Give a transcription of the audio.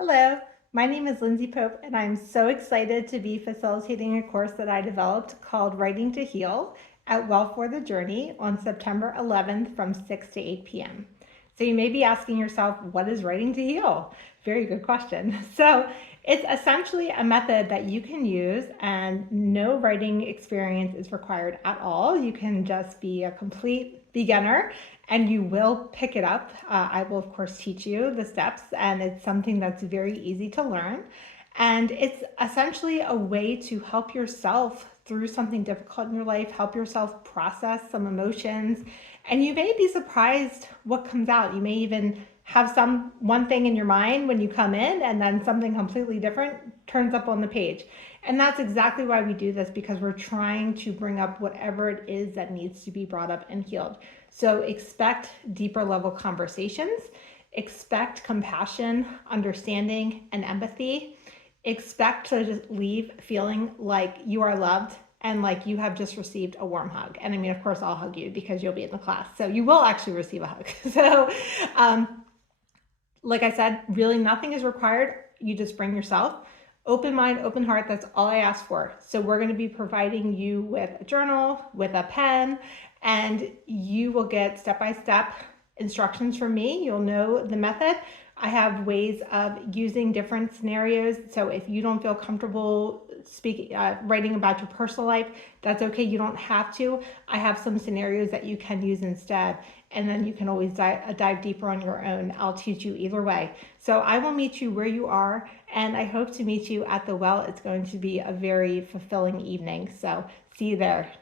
Hello, my name is Lindsey Pope, and I'm so excited to be facilitating a course that I developed called Writing to Heal at Well for the Journey on September 11th from 6 to 8 p.m. So you may be asking yourself, what is Writing to Heal? Very good question. So it's essentially a method that you can use, and no writing experience is required at all. You can just be a complete beginner and you will pick it up. I will, of course, teach you the steps, and it's something that's very easy to learn. And it's essentially a way to help yourself through something difficult in your life, help yourself process some emotions. And you may be surprised what comes out. You may even have some one thing in your mind when you come in, and then something completely different turns up on the page. And that's exactly why we do this, because we're trying to bring up whatever it is that needs to be brought up and healed. So expect deeper level conversations, expect compassion, understanding, and empathy. Expect to just leave feeling like you are loved and like you have just received a warm hug. And I mean, of course, I'll hug you because you'll be in the class. So you will actually receive a hug. So, like I said, really nothing is required. You just bring yourself. Open mind, open heart, that's all I ask for. So we're going to be providing you with a journal, with a pen, and you will get step-by-step instructions from me. You'll know the method. I have ways of using different scenarios. So if you don't feel comfortable writing about your personal life, that's okay. You don't have to. I have some scenarios that you can use instead, and then you can always dive deeper on your own. I'll teach you either way. So I will meet you where you are, and I hope to meet you at the well. It's going to be a very fulfilling evening. So see you there.